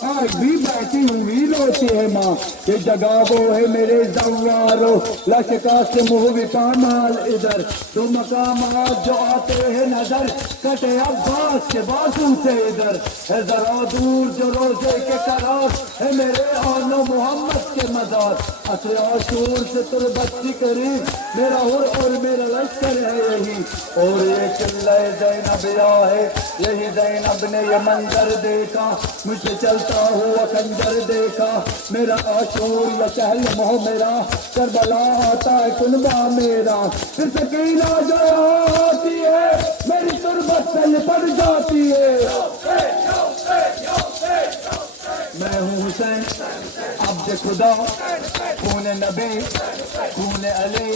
आज भी बैठी हुई रोती है माँ। ये जगह वो है मेरे जवारो, लशका से मुँह विपामाल इधर। दो मकामात जो आते हैं नजर, कटे अब्बास के बाजू से इधर। है जरा दूर जो रोजे के करार, है मेरे आनो मोहम्मद के मजार। असर आशूर से तुरबत की करीब, मेरा हुर और मेरा लश्कर है यही। और ये किल्ला ज़ैनब है, यही ज़ैनब ने ये मंजर देखा। मुझे चलता हुआ खंजर देखा, मेरा आशूर या शहर मोह मेरा। करबला आता है कुनबा मेरा, फिर सकीना जो आती है, मेरी तुरबत से ये पड़ जाती है। मैं हूँ हुसैन अब्द खुदा, खून नबी, खून अली,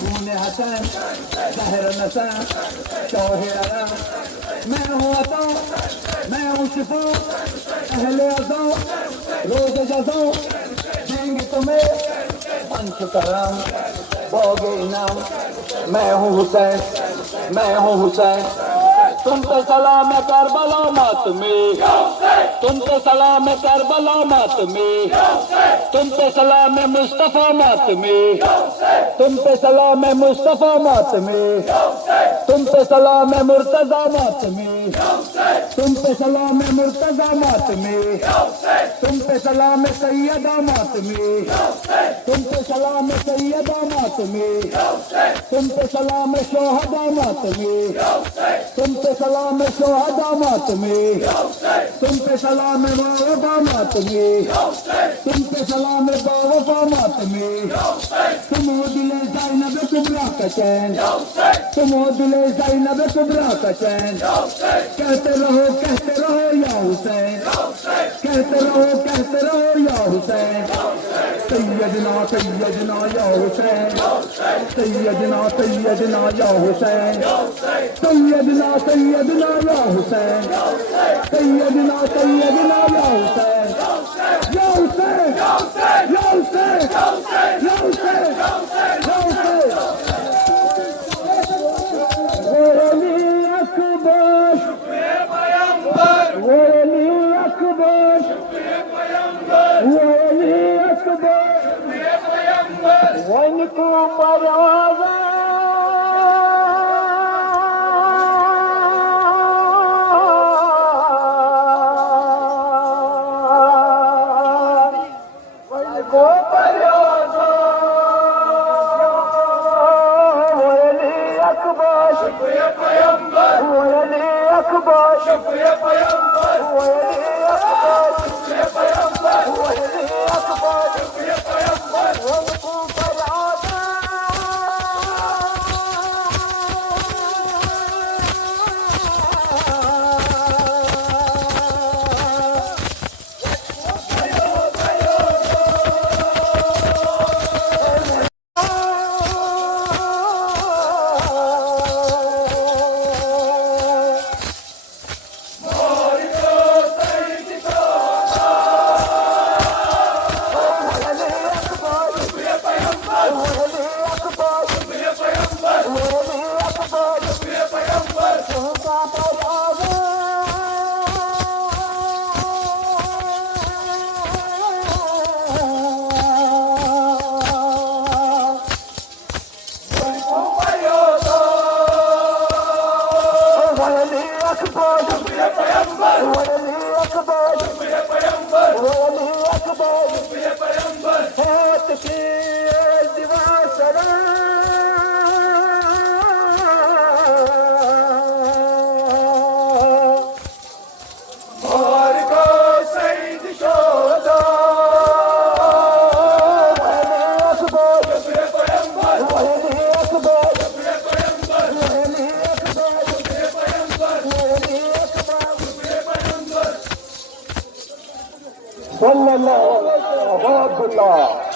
खून हसन, ज़हर नसन, शौह अलम। मैं हूँ अता, मैं हूँ शिफा, अहले अज़ा, रोज़ जज़ा देंगे तुम्हें पंच करम, बोगे इनाम। मैं हूँ हुसैन, मैं हूँ हुसैन। तुम पे सलाम है करबला मातमी, तुम पे सलाम है करबला मातमी, तुम पे सलाम है मुस्तफा मातमी, तुम पे सलाम है मुस्तफा मातमी, तुम पे सलाम है मुर्तजा मातमी, तुम पे सलाम है मुर्तजा मातमी, तुम पे सलाम है सैयदा मातमी, तुम पे सलाम है सैयदा मातमी, तुम पे सलाम है शोहदा मातमी, तुम पे सलाम है शोहदा मातमी, तुम पे सलाम है वावफा मातमी, तुम पे सलाम है वावफा मातमी। तुम हो दिले ज़ैनब कुबरा का चैन, तुम हो दिले ज़ैनब कुबरा का चैन। कहते रहो या हुसैन, कहते रहो या हुसैन। सैयदना सैयदना या हुसैन, सैयदना सैयदना या हुसैन, सैयदना सैयदना या हुसैन, सैयदना सैयदना या हुसैन, या हुसैन, या हुसैन, या हुसैन, या हुसैन। वली अकबर, वली अकबर, वली अकबर, वन को परावा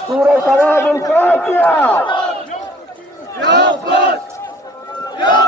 सूरह शराबुल फातिहा। Ya